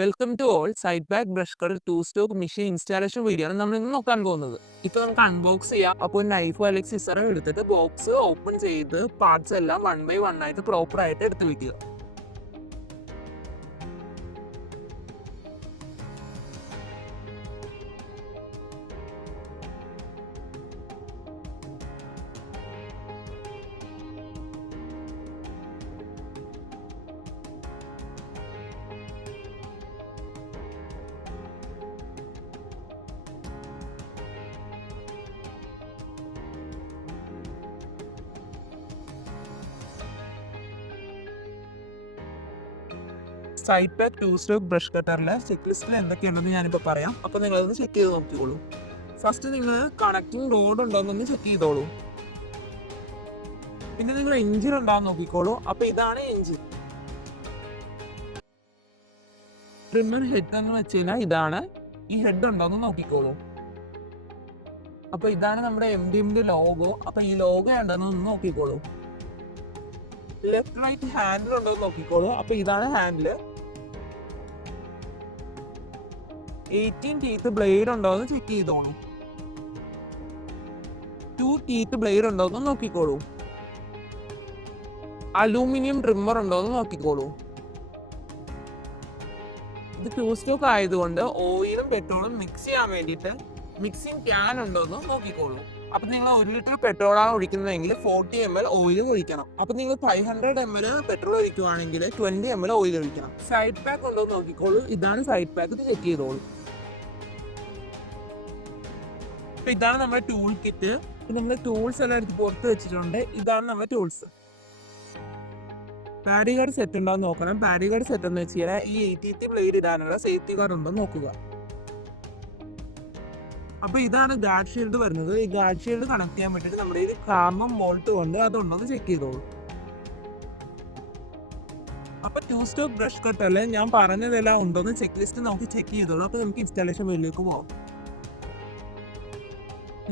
Welcome to all side back brush cutter 2 stroke machine installation video ആണ് നമ്മൾ ഇന്ന് നോക്കാൻ പോകുന്നത്. ഇപ്പൊ നമുക്ക് അൺബോക്സ് ചെയ്യാം. അപ്പോൾ ഒരു നൈഫോ അല്ലെങ്കിൽ സിസറും എടുത്തിട്ട് ബോക്സ് ഓപ്പൺ ചെയ്ത് പാർട്സ് എല്ലാം 1 by 1 ആയിട്ട് പ്രോപ്പർ ആയിട്ട് എടുത്ത് വെക്കുക. സൈഡ് ബാക്ക് 2 സ്റ്റോക്ക് ബ്രഷ് കട്ടറിലെ ചെക്ക് ലിസ്റ്റിൽ എന്തൊക്കെയാണെന്ന് ഞാനിപ്പോൾ പറയാം. അപ്പോൾ നിങ്ങളതൊന്ന് ചെക്ക് ചെയ്ത് നോക്കിക്കോളൂ. ഫസ്റ്റ് നിങ്ങൾ കണക്റ്റിംഗ് റോഡ് ഉണ്ടോയെന്നൊന്ന് ചെക്ക് ചെയ്തോളൂ. പിന്നെ നിങ്ങൾ എഞ്ചിൻ ഉണ്ടാകുന്ന നോക്കിക്കോളൂ. അപ്പോൾ ഇതാണ് എഞ്ചിൻ. ട്രിമ്മർ ഹെഡ് എന്ന് വെച്ച് കഴിഞ്ഞാൽ ഇതാണ്. ഈ ഹെഡ് ഉണ്ടോയെന്ന് നോക്കിക്കോളൂ. അപ്പോൾ ഇതാണ് നമ്മുടെ MDMന്റെ ലോഗോ. അപ്പോൾ ഈ ലോഗോ ഉണ്ടോയെന്ന് ഒന്ന് നോക്കിക്കോളൂ. ലെഫ്റ്റ് റൈറ്റ് ഹാൻഡിൽ ഉണ്ടോ എന്ന് നോക്കിക്കോളൂ. അപ്പോൾ ഇതാണ് ഹാൻഡിൽ. 18 ടീത്ത് ബ്ലേഡ് ഉണ്ടോ എന്ന് ചെക്ക് ചെയ്തോളൂ. 2 ടീത്ത് ബ്ലേഡ് ഉണ്ടോ എന്ന് നോക്കിക്കോളൂ. അലൂമിനിയം ട്രിമ്മർ ഉണ്ടോ എന്ന് നോക്കിക്കോളൂ. ഇത് 2 സ്റ്റോക്ക് ആയതുകൊണ്ട് ഓയിലും പെട്രോളും മിക്സ് ചെയ്യാൻ വേണ്ടിയിട്ട് മിക്സിംഗ് ക്യാൻ ഉണ്ടോ എന്ന് നോക്കിക്കോളൂ. അപ്പൊ നിങ്ങൾ 1 ലിറ്റർ പെട്രോളാണ് ഒഴിക്കുന്നതെങ്കിൽ 40 ml ഓയിലും ഒഴിക്കണം. അപ്പൊ നിങ്ങൾ 500 ml പെട്രോൾ ഒഴിക്കുവാണെങ്കിൽ 20 ml ഓയിൽ ഒഴിക്കണം. സൈഡ് പാക്ക് ഉണ്ടോ എന്ന് നോക്കിക്കോളൂ. ഇതാണ് സൈഡ് പാക്ക്. ഇത് ചെക്ക് ചെയ്തോളൂ. അപ്പൊ ഇതാണ് നമ്മുടെ ടൂൾ കിറ്റ്. നമ്മുടെ ടൂൾസ് എല്ലാം എടുത്ത് പുറത്ത് വെച്ചിട്ടുണ്ട്. ഇതാണ് നമ്മുടെ ടൂൾസ്. പാഡി ഗാർഡ് സെറ്റ് ഉണ്ടോ എന്ന് നോക്കണം. പാഡി ഗാർഡ് സെറ്റ് എന്ന് വെച്ച് കഴിഞ്ഞാൽ ഈ 80 ബ്ലേഡ് ഇടാനുള്ള സേഫ്റ്റി ഗാർഡ് ഉണ്ടോ നോക്കുക. അപ്പൊ ഇതാണ് ഗാർഡ് ഷീൽഡ് വരുന്നത്. ഈ ഗാർഡ് ഷീൽഡ് കണക്ട് ചെയ്യാൻ വേണ്ടിയിട്ട് നമ്മുടെ ഈ കാമ്പും ബോൾട്ട് കൊണ്ട് അതുണ്ടോ എന്ന് ചെക്ക് ചെയ്തോളൂ. അപ്പൊ 2 സ്റ്റോക്ക് ബ്രഷ് കട്ടറിൽ ഞാൻ പറഞ്ഞതെല്ലാം ഉണ്ടോ എന്ന് ചെക്ക് ലിസ്റ്റ് നോക്കി ചെക്ക് ചെയ്തോളൂ. അപ്പൊ നമുക്ക് ഇൻസ്റ്റാളേഷൻ വീട്ടിലേക്ക് പോകാം.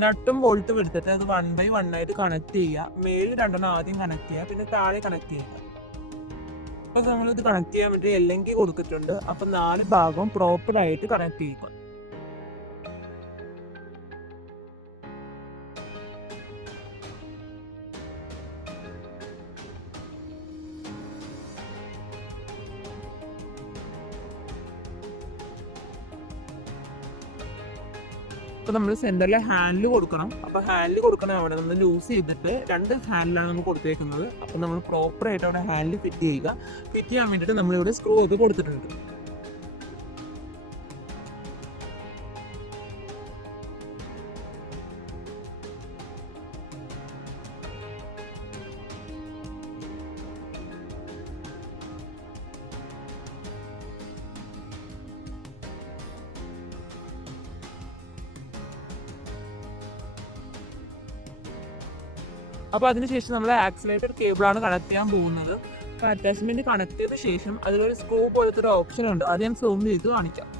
നട്ടും ബോൾട്ടും എടുത്തിട്ട് അത് 1 by 1 ആയിട്ട് കണക്ട് ചെയ്യുക. മേളിൽ 2 ആദ്യം കണക്ട് ചെയ്യുക, പിന്നെ താഴെ കണക്ട് ചെയ്യുക. അപ്പൊ നമ്മളിത് കണക്ട് ചെയ്യാൻ വേണ്ടി എല്ലെങ്കിൽ കൊടുത്തിട്ടുണ്ട്. അപ്പൊ 4 ഭാഗവും പ്രോപ്പർ ആയിട്ട് കണക്ട് ചെയ്യുക. അപ്പോൾ നമ്മൾ സെൻറ്ററിലെ ഹാൻഡിൽ കൊടുക്കണം. അപ്പോൾ ഹാൻഡിൽ കൊടുക്കണം അവിടെ നമ്മൾ ലൂസ് ചെയ്തിട്ട് 2 ഹാൻഡിലാണ് നമ്മൾ കൊടുത്തേക്കുന്നത്. അപ്പോൾ നമ്മൾ പ്രോപ്പറായിട്ട് അവിടെ ഹാൻഡിൽ ഫിറ്റ് ചെയ്യുക. ഫിറ്റ് ചെയ്യാൻ വേണ്ടിയിട്ട് നമ്മളിവിടെ സ്ക്രൂ ഒക്കെ കൊടുത്തിട്ടുണ്ട്. അപ്പോൾ അതിനുശേഷം നമ്മൾ ആക്സിലേറ്റർ കേബിളാണ് കണക്ട് ചെയ്യാൻ പോകുന്നത്. അപ്പോൾ അറ്റാച്ച്മെന്റ് കണക്ട് ചെയ്ത ശേഷം അതിലൊരു സ്ക്രൂ പോലത്തെ ഒരു ഓപ്ഷൻ ഉണ്ട്. അത് ഞാൻ സൂം ചെയ്ത് കാണിക്കാം.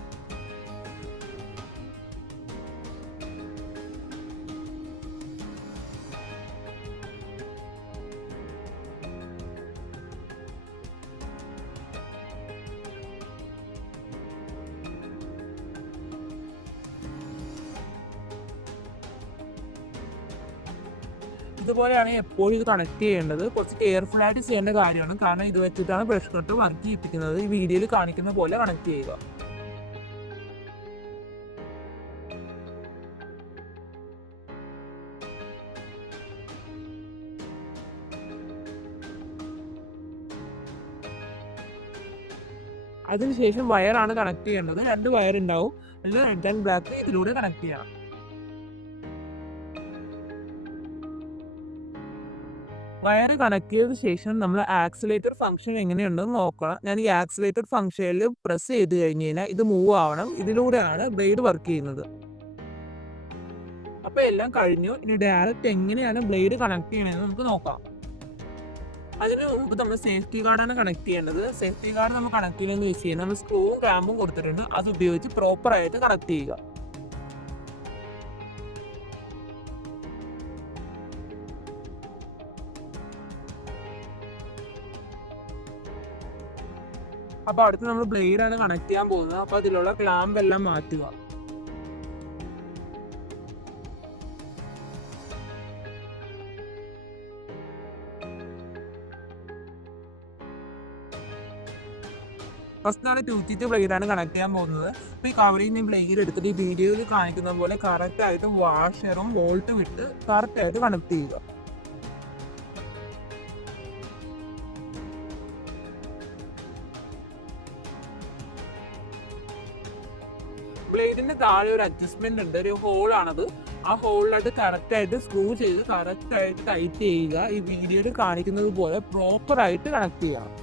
ഇതുപോലെയാണ് എപ്പോഴും ഇത് കണക്ട് ചെയ്യേണ്ടത്. കുറച്ച് കെയർഫുൾ ആയിട്ട് ചെയ്യേണ്ട കാര്യമാണ്. കാരണം ഇത് വെച്ചിട്ടാണ് ബ്രഷ് കട്ടർ വർക്ക് ചെയ്യിപ്പിക്കുന്നത്. ഈ വീഡിയോയിൽ കാണിക്കുന്ന പോലെ കണക്ട് ചെയ്യുക. അതിനുശേഷം വയറാണ് കണക്ട് ചെയ്യേണ്ടത്. 2 വയർ ഉണ്ടാവും. അല്ലെങ്കിൽ റെഡ് ആൻഡ് ബ്ലാക്ക് ഇതിലൂടെ കണക്ട് ചെയ്യണം. വയറ് കണക്ട് ചെയ്ത ശേഷം നമ്മൾ ആക്സിലേറ്റർ ഫംഗ്ഷൻ എങ്ങനെയുണ്ടെന്ന് നോക്കണം. ഞാൻ ഈ ആക്സിലേറ്റർ ഫംഗ്ഷനിൽ പ്രസ് ചെയ്ത് കഴിഞ്ഞ് കഴിഞ്ഞാൽ ഇത് മൂവ് ആവണം. ഇതിലൂടെയാണ് ബ്ലേഡ് വർക്ക് ചെയ്യുന്നത്. അപ്പോൾ എല്ലാം കഴിഞ്ഞു. ഇനി ഡയറക്റ്റ് എങ്ങനെയാണ് ബ്ലേഡ് കണക്ട് ചെയ്യണമെന്ന് നമുക്ക് നോക്കാം. അതിന് മുമ്പ് നമ്മൾ സേഫ്റ്റി ഗാർഡാണ് കണക്ട് ചെയ്യേണ്ടത്. സേഫ്റ്റി ഗാർഡ് നമ്മൾ കണക്ട് ചെയ്യുന്നതെന്ന് വെച്ച് കഴിഞ്ഞാൽ നമ്മൾ സ്ക്രൂവും ക്ലാമ്പും കൊടുത്തിട്ടുണ്ട്. അത് ഉപയോഗിച്ച് പ്രോപ്പറായിട്ട് കണക്ട് ചെയ്യുക. അപ്പൊ അടുത്ത് നമ്മൾ ബ്ലേഡ് ആണ് കണക്ട് ചെയ്യാൻ പോകുന്നത്. അപ്പൊ അതിലുള്ള ക്ലാമ്പ് എല്ലാം മാറ്റുക. ഫസ്റ്റ് ആണ് 2 ബ്ലേഡ് ആണ് കണക്ട് ചെയ്യാൻ പോകുന്നത്. അപ്പൊ ഈ കവറിൽ നിന്ന് ബ്ലേഡ് എടുത്തിട്ട് ഈ വീഡിയോയിൽ കാണിക്കുന്ന പോലെ കറക്റ്റ് ആയിട്ട് വാഷറും ബോൾട്ട് വിട്ട് കറക്റ്റ് ആയിട്ട് കണക്ട് ചെയ്യുക. ബ്ലേഡിന്റെ താഴെ ഒരു അഡ്ജസ്റ്റ്മെന്റ് ഉണ്ട്, ഒരു ഹോളാണത്. ആ ഹോളിലായിട്ട് കറക്റ്റ് ആയിട്ട് സ്ക്രൂ ചെയ്ത് കറക്റ്റ് ആയിട്ട് ടൈറ്റ് ചെയ്യുക. ഈ വീഡിയോയിൽ കാണിക്കുന്നത് പോലെ പ്രോപ്പർ ആയിട്ട് കണക്ട് ചെയ്യണം.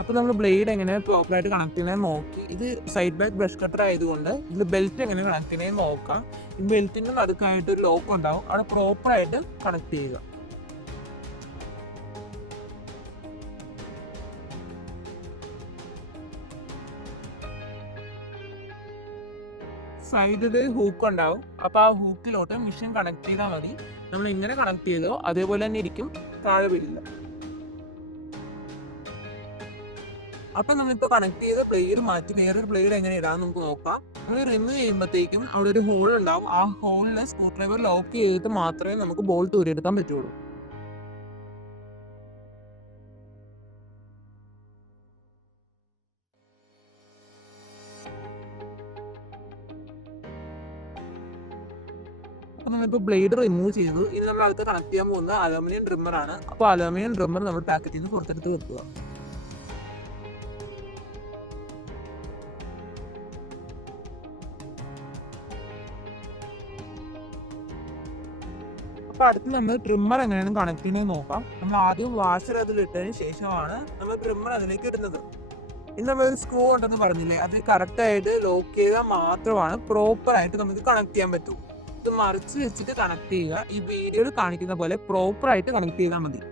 അപ്പോൾ നമ്മൾ ബ്ലേഡ് എങ്ങനെ പ്രോപ്പറായിട്ട് കണക്ട് ചെയ്യുന്നത് നോക്കി. ഇത് സൈഡ് ബാക്ക് ബ്രഷ് കട്ടർ ആയതുകൊണ്ട് ഇതിൽ ബെൽറ്റ് എങ്ങനെ കണക്ട് ചെയ്യുന്നത് നോക്കാം. ഈ ബെൽറ്റിൻ്റെ നടുക്കായിട്ട് ഒരു ലോക്ക് ഉണ്ടാവും, അവിടെ പ്രോപ്പറായിട്ട് കണക്ട് ചെയ്യുക. സൈഡിൽ ഹൂക്ക് ഉണ്ടാവും, അപ്പോൾ ആ ഹൂക്കിലോട്ട് മെഷീൻ കണക്ട് ചെയ്താൽ മതി. നമ്മൾ എങ്ങനെ കണക്ട് ചെയ്തോ അതേപോലെ തന്നെ ഇരിക്കും, താഴെ വീഴില്ല. അപ്പൊ നമ്മളിപ്പോൾ കണക്ട് ചെയ്ത ബ്ലേഡ് മാറ്റി വേറൊരു ബ്ലേഡ് എങ്ങനെ ഇടാന്ന് നമുക്ക് നോക്കാം. നമ്മൾ റിമൂവ് ചെയ്യുമ്പോഴത്തേക്കും അവിടെ ഒരു ഹോൾ ഉണ്ടാവും. ആ ഹോളിൽ സ്ക്രൂ ഡ്രൈവർ ലോക്ക് ചെയ്തിട്ട് മാത്രമേ നമുക്ക് ബോൾട്ട് ഊരിയെടുക്കാൻ പറ്റുള്ളൂ. അപ്പൊ നമ്മളിപ്പോൾ ബ്ലേഡ് റിമൂവ് ചെയ്തു. ഇനി നമ്മൾ അടുത്ത് കണക്ട് ചെയ്യാൻ പോകുന്നത് അലുമിനിയം ഡ്രിമ്മർ ആണ്. അപ്പോൾ അലുമിനിയം ഡ്രിമ്മർ നമ്മൾ പാക്കറ്റിൽ നിന്ന് പുറത്തെടുത്ത് വെക്കുക. അപ്പൊ അടുത്ത് നമ്മൾ ട്രിമ്മർ എങ്ങനെയാണ് കണക്ട് ചെയ്യുന്നത് നോക്കാം. നമ്മൾ ആദ്യം വാഷർ അതിലിട്ടതിന് ശേഷമാണ് നമ്മൾ ട്രിമ്മർ അതിലേക്ക് ഇടുന്നത്. ഇനി നമ്മൾ സ്ക്രൂ ഉണ്ടെന്ന് പറഞ്ഞില്ലേ, അത് കറക്റ്റ് ആയിട്ട് ലോക്ക് ചെയ്താൽ മാത്രമാണ് പ്രോപ്പർ ആയിട്ട് നമുക്ക് കണക്ട് ചെയ്യാൻ പറ്റൂ. ഇത് മറിച്ച് വെച്ചിട്ട് കണക്ട് ചെയ്യുക. ഈ വീഡിയോയിൽ കാണിക്കുന്ന പോലെ പ്രോപ്പർ ആയിട്ട് കണക്ട് ചെയ്താൽ മതി.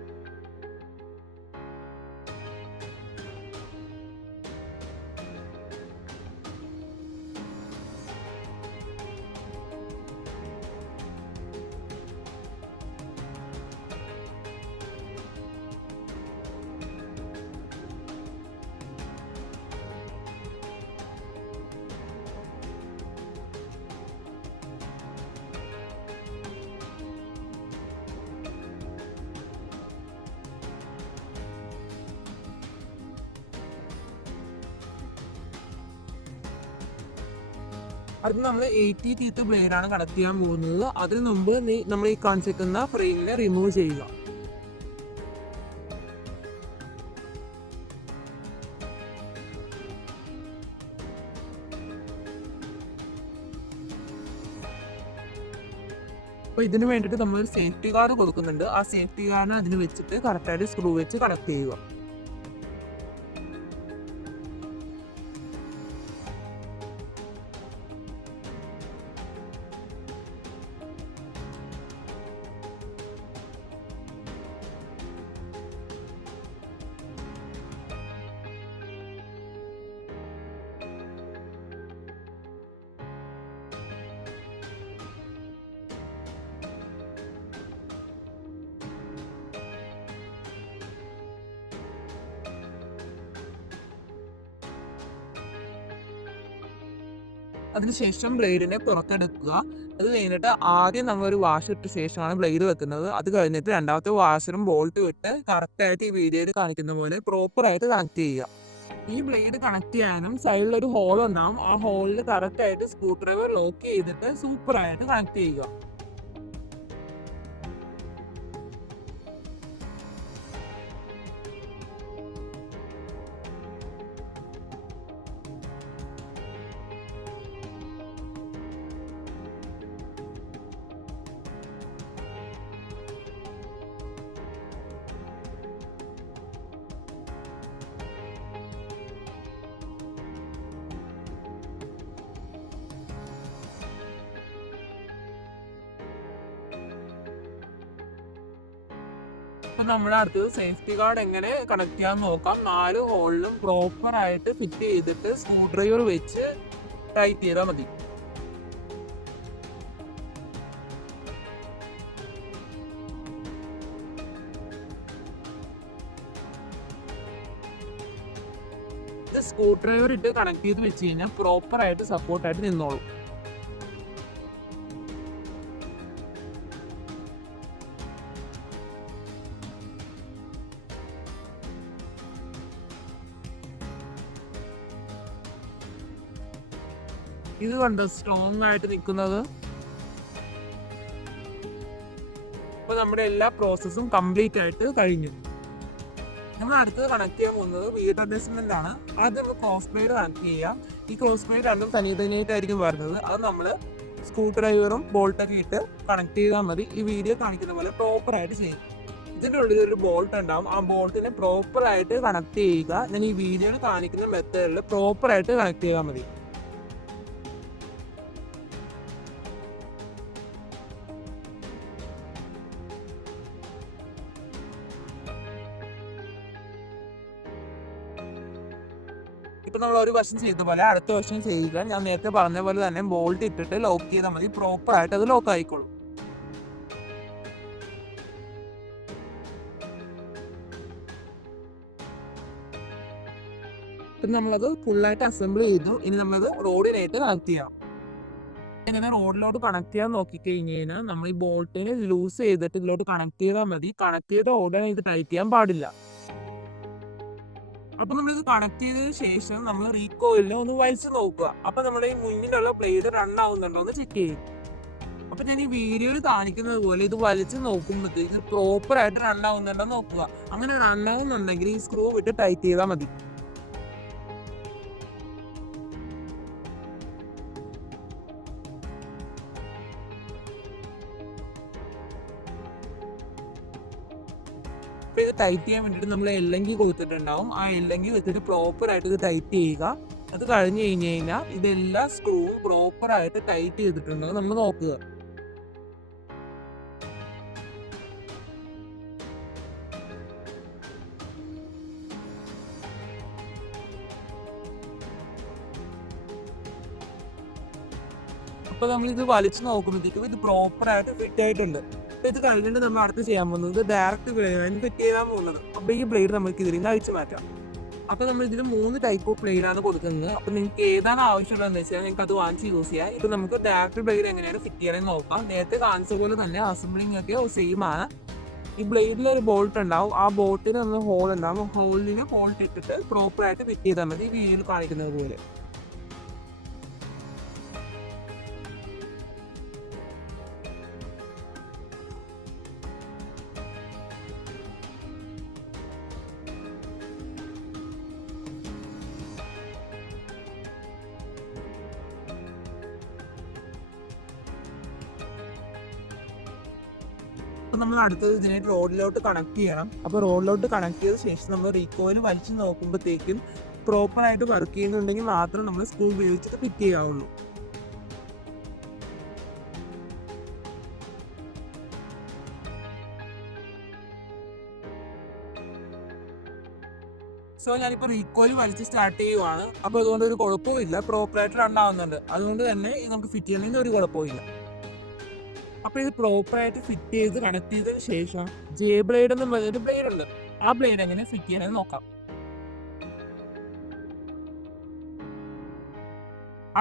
അത് നമ്മൾ 80 ടീത്ത് ബ്ലേഡ് ആണ് കണക്ട് ചെയ്യാൻ പോകുന്നത്. അതിന് മുമ്പ് നമ്മൾ ഈ കാണിച്ചിരിക്കുന്ന ഫ്രെയിമിനെ റിമൂവ് ചെയ്യുക. അപ്പോൾ ഇതിന് വേണ്ടിയിട്ട് നമ്മൾ സേഫ്റ്റി ഗാർഡ് കൊടുക്കുന്നുണ്ട്. ആ സേഫ്റ്റി ഗാർഡിനെ അതിന് വെച്ചിട്ട് കറക്റ്റായിട്ട് സ്ക്രൂ വെച്ച് കണക്ട് ചെയ്യുക. അതിനുശേഷം ബ്ലേഡിനെ പുറത്തെടുക്കുക. അത് കഴിഞ്ഞിട്ട് ആദ്യം നമ്മൾ ഒരു വാഷ് ഇട്ട ശേഷമാണ് ബ്ലേഡ് വെക്കുന്നത്. അത് കഴിഞ്ഞിട്ട് രണ്ടാമത്തെ വാഷറും ബോൾട്ട് വിട്ട് കറക്റ്റായിട്ട് ഈ വീഡിയോയിൽ കാണിക്കുന്ന പോലെ പ്രോപ്പറായിട്ട് കണക്ട് ചെയ്യുക. ഈ ബ്ലേഡ് കണക്ട് ചെയ്യാനും സൈഡിലൊരു ഹോൾ ഉണ്ടാവും. ആ ഹോളിൽ കറക്റ്റായിട്ട് സ്ക്രൂ ഡ്രൈവർ ലോക്ക് ചെയ്തിട്ട് സൂപ്പറായിട്ട് കണക്ട് ചെയ്യുക. അപ്പൊ നമ്മുടെ അടുത്തത് സേഫ്റ്റി ഗാർഡ് എങ്ങനെ കണക്ട് ചെയ്യാൻ നോക്കാം. 4 ഹോളിലും പ്രോപ്പർ ആയിട്ട് ഫിറ്റ് ചെയ്തിട്ട് സ്ക്രൂ ഡ്രൈവർ വെച്ച് ടൈറ്റ് ചെയ്താൽ മതി. ഇത് സ്ക്രൂ ഡ്രൈവർ ഇട്ട് കണക്ട് ചെയ്ത് വെച്ച് കഴിഞ്ഞാൽ പ്രോപ്പർ ആയിട്ട് സപ്പോർട്ടായിട്ട് നിന്നോളും. ഇത് കണ്ടോ സ്ട്രോങ് ആയിട്ട് നിൽക്കുന്നത്. അപ്പൊ നമ്മുടെ എല്ലാ പ്രോസസ്സും കംപ്ലീറ്റ് ആയിട്ട് കഴിഞ്ഞു. നമ്മൾ അടുത്തത് കണക്ട് ചെയ്യാൻ പോകുന്നത് വീട് അഡ്ജസ്റ്റ്മെന്റ് ആണ്. ആദ്യം ക്രോസ് ബ്ലേഡ് കണക്ട് ചെയ്യാം. ഈ ക്രോസ് ബ്ലേഡ് രണ്ടും തനിയായിട്ടായിരിക്കും വരുന്നത്. അത് നമ്മൾ സ്ക്രൂ ഡ്രൈവറും ബോൾട്ടൊക്കെ ഇട്ട് കണക്ട് ചെയ്താൽ മതി. ഈ വീഡിയോ കാണിക്കുന്ന പോലെ പ്രോപ്പർ ആയിട്ട് ചെയ്യും. ഇതിൻ്റെ ഉള്ളിൽ ഒരു ബോൾട്ട് ഉണ്ടാവും. ആ ബോൾട്ടിനെ പ്രോപ്പർ ആയിട്ട് കണക്ട് ചെയ്യുക. ഞാൻ ഈ വീഡിയോയിൽ കാണിക്കുന്ന മെത്തേഡിൽ പ്രോപ്പർ ആയിട്ട് കണക്ട് ചെയ്താൽ മതി. ഇപ്പൊ നമ്മൾ ഒരു വശം ചെയ്ത പോലെ അടുത്ത വശം ചെയ്യുക. ഞാൻ നേരത്തെ പറഞ്ഞ പോലെ തന്നെ ബോൾട്ട് ഇട്ടിട്ട് ലോക്ക് ചെയ്താൽ മതി. പ്രോപ്പർ ആയിട്ട് അത് ലോക്ക് ആയിക്കോളും. ഇപ്പൊ നമ്മളത് ഫുള്ളായിട്ട് അസംബിൾ ചെയ്തു. ഇനി നമ്മളത് റോഡിനായിട്ട് കണക്ട് ചെയ്യാം. ഇങ്ങനെ റോഡിലോട്ട് കണക്ട് ചെയ്യാൻ നോക്കിക്കഴിഞ്ഞ് കഴിഞ്ഞാൽ നമ്മൾ ഈ ബോൾട്ടിനെ ലൂസ് ചെയ്തിട്ട് ഇതിലോട്ട് കണക്ട് ചെയ്താൽ മതി. കണക്ട് ചെയ്ത ഉടനെ ഇത് ടൈറ്റ് ചെയ്യാൻ പാടില്ല. അപ്പൊ നമ്മളിത് കണക്ട് ചെയ്തതിനു ശേഷം നമ്മൾ റീകോയിലിൽ ഒന്ന് വലിച്ചു നോക്കുക. അപ്പൊ നമ്മുടെ ഈ മുന്നിലുള്ള ബ്ലേഡ് റൺ ആവുന്നുണ്ടോ എന്ന് ചെക്ക് ചെയ്യും. അപ്പൊ ഞാൻ ഈ വീഡിയോയിൽ കാണിക്കുന്നത് പോലെ ഇത് വലിച്ചു നോക്കുമ്പോഴത്തേക്ക് പ്രോപ്പർ ആയിട്ട് റൺ ആവുന്നുണ്ടോ നോക്കുക. അങ്ങനെ റൺ ആവുന്നുണ്ടെങ്കിൽ ഈ സ്ക്രൂ വിട്ട് ടൈറ്റ് ചെയ്താൽ മതി. ഇത് ടൈറ്റ് ചെയ്യാൻ വേണ്ടിയിട്ട് നമ്മൾ എല്ലങ്കി കൊടുത്തിട്ടുണ്ടാവും. ആ എല്ലങ്കി വെച്ചിട്ട് പ്രോപ്പർ ആയിട്ട് ഇത് ടൈറ്റ് ചെയ്യുക. അത് കഴിഞ്ഞ് കഴിഞ്ഞാൽ ഇതെല്ലാ സ്ക്രൂവും പ്രോപ്പർ ആയിട്ട് ടൈറ്റ് ചെയ്തിട്ടുണ്ടോ നമ്മൾ നോക്കുക. അപ്പൊ നമ്മൾ ഇത് വലിച്ചു നോക്കുമ്പോഴത്തേക്കും ഇത് പ്രോപ്പർ ആയിട്ട് ഫിറ്റ് ആയിട്ടുണ്ട്. ഇത് കഴിഞ്ഞിട്ട് നമ്മൾ അടുത്ത് ചെയ്യാൻ പോകുന്നത് ഡയറക്റ്റ് ബ്ലേഡ് ഫിറ്റ് ചെയ്യാൻ പോകുന്നത്. അപ്പൊ ഈ ബ്ലേഡ് നമുക്ക് ഇതിൽ നിന്ന് അഴിച്ചു മാറ്റാം. അപ്പൊ നമ്മൾ ഇതിൽ 3 ടൈപ്പ് ഓഫ് ബ്ലേഡാണ് കൊടുക്കുന്നത്. അപ്പൊ നിങ്ങൾക്ക് ഏതാണ് ആവശ്യമുള്ളതെന്ന് വെച്ചാൽ നിങ്ങൾക്ക് അത് വാങ്ങിച്ച് യൂസ് ചെയ്യാം. ഇപ്പൊ നമുക്ക് ഡയറക്റ്റ് ബ്ലേഡ് എങ്ങനെയാണ് ഫിറ്റ് ചെയ്യണമെന്ന് നോക്കാം. നേരത്തെ കാണിച്ച പോലെ തന്നെ അസംബ്ലിംഗ് ഒക്കെ സെയിം ആണ്. ഈ ബ്ലേഡിൽ ഒരു ബോൾട്ട് ഉണ്ടാവും. ആ ബോൾട്ടിന് നമ്മൾ ഹോൾ ഉണ്ടാവും. ഹോളിന് ബോൾട്ട് ഇട്ടിട്ട് പ്രോപ്പർ ആയിട്ട് ഫിറ്റ് ചെയ്താൽ മതി. വീഡിയോയിൽ കാണിക്കുന്നത് പോലെ. അപ്പൊ നമ്മൾ അടുത്തത് ഇതിനെ റോഡിലോട്ട് കണക്ട് ചെയ്യണം. അപ്പൊ റോഡിലോട്ട് കണക്ട് ചെയ്ത ശേഷം നമ്മൾ റീകോയിൽ വലിച്ചു നോക്കുമ്പോഴത്തേക്കും പ്രോപ്പർ ആയിട്ട് വർക്ക് ചെയ്യുന്നുണ്ടെങ്കിൽ മാത്രം നമ്മൾ സ്ക്രൂ ഉപയോഗിച്ചിട്ട് ഫിറ്റ് ചെയ്യാവുള്ളൂ. സോ ഞാനിപ്പോൾ റീകോയിൽ വലിച്ച് സ്റ്റാർട്ട് ചെയ്യുവാണ്. അപ്പോൾ അതുകൊണ്ട് ഒരു കുഴപ്പമില്ല. പ്രോപ്പറായിട്ട് റൺ ആവുന്നുണ്ട്. അതുകൊണ്ട് തന്നെ നമുക്ക് ഫിറ്റ് ചെയ്യണമെങ്കിൽ ഒരു കുഴപ്പമില്ല. അപ്പോൾ ഇത് പ്രോപ്പറായിട്ട് ഫിറ്റ് ചെയ്ത് കണക്ട് ചെയ്തതിന് ശേഷം ജെ ബ്ലേഡ് എന്ന് പറഞ്ഞൊരു ബ്ലേഡ് ഉണ്ട്. ആ ബ്ലേഡ് എങ്ങനെ ഫിറ്റ് ചെയ്യണമെന്ന് നോക്കാം.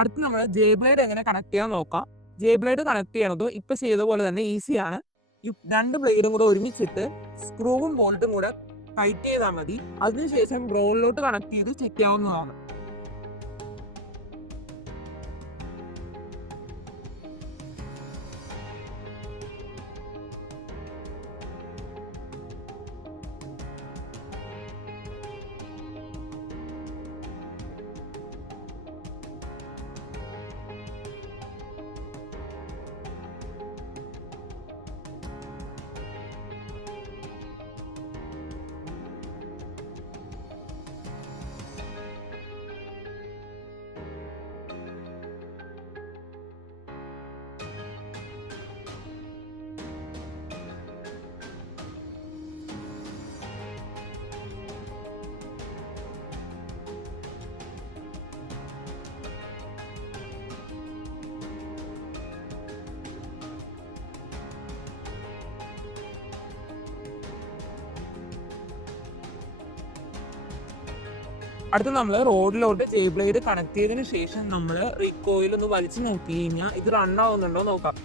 അടുത്ത് നമ്മൾ ജെ ബ്ലേഡ് എങ്ങനെ കണക്ട് ചെയ്യാൻ നോക്കാം. ജെ ബ്ലേഡ് കണക്ട് ചെയ്യണത് ഇപ്പൊ ചെയ്ത പോലെ തന്നെ ഈസിയാണ്. ഈ 2 ബ്ലേഡും കൂടെ ഒരുമിച്ചിട്ട് സ്ക്രൂവും ബോൾട്ടും കൂടെ ടൈറ്റ് ചെയ്താൽ മതി. അതിനുശേഷം റോളിലോട്ട് കണക്ട് ചെയ്ത് ചെക്ക് ചെയ്യാവുന്നതാണ്. അടുത്ത് നമ്മൾ റോഡിലോട്ട് ജെ ബ്ലേഡ് കണക്ട് ചെയ്തതിന് ശേഷം നമ്മൾ റീകോയിൽ ഒന്ന് വലിച്ചു നോക്കി കഴിഞ്ഞാൽ ഇത് റൺ ആവുന്നുണ്ടോ നോക്കാം.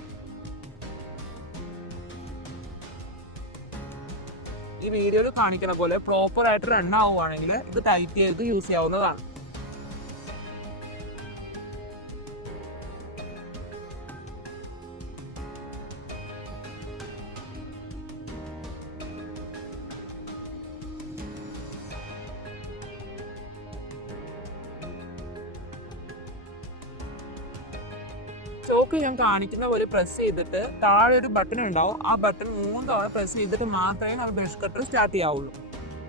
ഈ വീഡിയോയിൽ കാണിക്കുന്ന പോലെ പ്രോപ്പർ ആയിട്ട് റൺ ആവുകയാണെങ്കിൽ ഇത് ടൈറ്റ് ചെയ്ത് യൂസ് ചെയ്യാവുന്നതാണ്. ചോക്ക് ഞാൻ കാണിക്കുന്ന പോലെ പ്രസ് ചെയ്തിട്ട് താഴെ ഒരു ബട്ടൺ ഉണ്ടാവും. ആ ബട്ടൺ 3 തവണ പ്രസ് ചെയ്തിട്ട് മാത്രമേ നമ്മൾ ബ്രഷ് കട്ടർ സ്റ്റാർട്ട് ചെയ്യാവുള്ളൂ.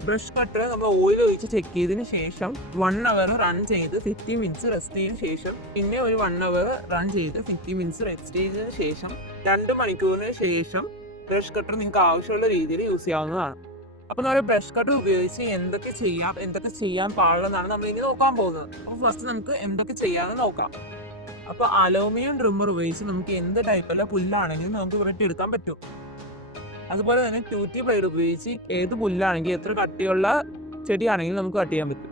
ബ്രഷ് കട്ടർ നമ്മൾ ഓയിൽ ഒഴിച്ച് ചെക്ക് ചെയ്തതിന് ശേഷം 1 അവർ റൺ ചെയ്ത് 50 മിനിറ്റ്സ് റെസ്റ്റ് ചെയ്തതിന് ശേഷം പിന്നെ ഒരു 1 അവർ റൺ ചെയ്ത് 50 മിനിറ്റ്സ് റെസ്റ്റ് ചെയ്തതിന് ശേഷം 2 മണിക്കൂറിന് ശേഷം ബ്രഷ് കട്ടർ നിങ്ങൾക്ക് ആവശ്യമുള്ള രീതിയിൽ യൂസ് ചെയ്യാവുന്നതാണ്. അപ്പോൾ നമ്മൾ ബ്രഷ് കട്ടർ ഉപയോഗിച്ച് എന്തൊക്കെ ചെയ്യാൻ പാടില്ലെന്നാണ് നമ്മൾ ഇനി നോക്കാൻ പോകുന്നത്. അപ്പോൾ ഫസ്റ്റ് നമുക്ക് എന്തൊക്കെ ചെയ്യാമെന്ന് നോക്കാം. അപ്പോൾ അലൂമിനിയം ട്രിമ്മർ ഉപയോഗിച്ച് നമുക്ക് എന്ത് ടൈപ്പുള്ള പുല്ലാണെങ്കിലും നമുക്ക് വെട്ടിയെടുക്കാൻ പറ്റും. അതുപോലെ തന്നെ ട്യൂറ്റി ബ്ലേഡ് ഉപയോഗിച്ച് ഏത് പുല്ലാണെങ്കിലും എത്ര കട്ടിയുള്ള ചെടിയാണെങ്കിലും നമുക്ക് കട്ട് ചെയ്യാൻ പറ്റും.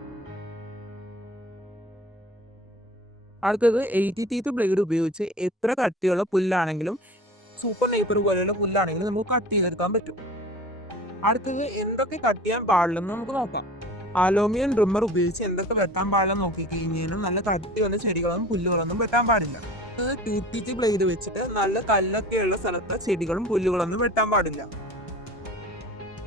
അടുത്തത് 80 ടീത്ത് ബ്ലേഡ് ഉപയോഗിച്ച് എത്ര കട്ടിയുള്ള പുല്ലാണെങ്കിലും സൂപ്പർ നെയ്പ്പർ പോലെയുള്ള പുല്ലാണെങ്കിലും നമുക്ക് കട്ട് ചെയ്തെടുക്കാൻ പറ്റും. അടുത്തത് എന്തൊക്കെ കട്ട് ചെയ്യാൻ പാടില്ലെന്ന് നമുക്ക് നോക്കാം. അലൂമിനിയം ട്രിമ്മർ ഉപയോഗിച്ച് എന്തൊക്കെ വെട്ടാൻ പാടില്ലെന്ന് നോക്കിക്കഴിഞ്ഞാലും നല്ല കട്ടി വന്ന ചെടികളൊന്നും പുല്ലുകളൊന്നും വെട്ടാൻ പാടില്ല. ട്യൂറ്റി ബ്ലേഡ് വെച്ചിട്ട് നല്ല കല്ലൊക്കെയുള്ള സ്ഥലത്ത് ചെടികളും പുല്ലുകളൊന്നും വെട്ടാൻ പാടില്ല.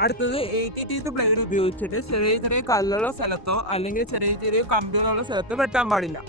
അടുത്തത് 80 ടീത്ത് ബ്ലേഡ് ഉപയോഗിച്ചിട്ട് ചെറിയ ചെറിയ കല്ലുള്ള സ്ഥലത്തോ അല്ലെങ്കിൽ ചെറിയ ചെറിയ കമ്പികളുള്ള സ്ഥലത്തോ വെട്ടാൻ പാടില്ല.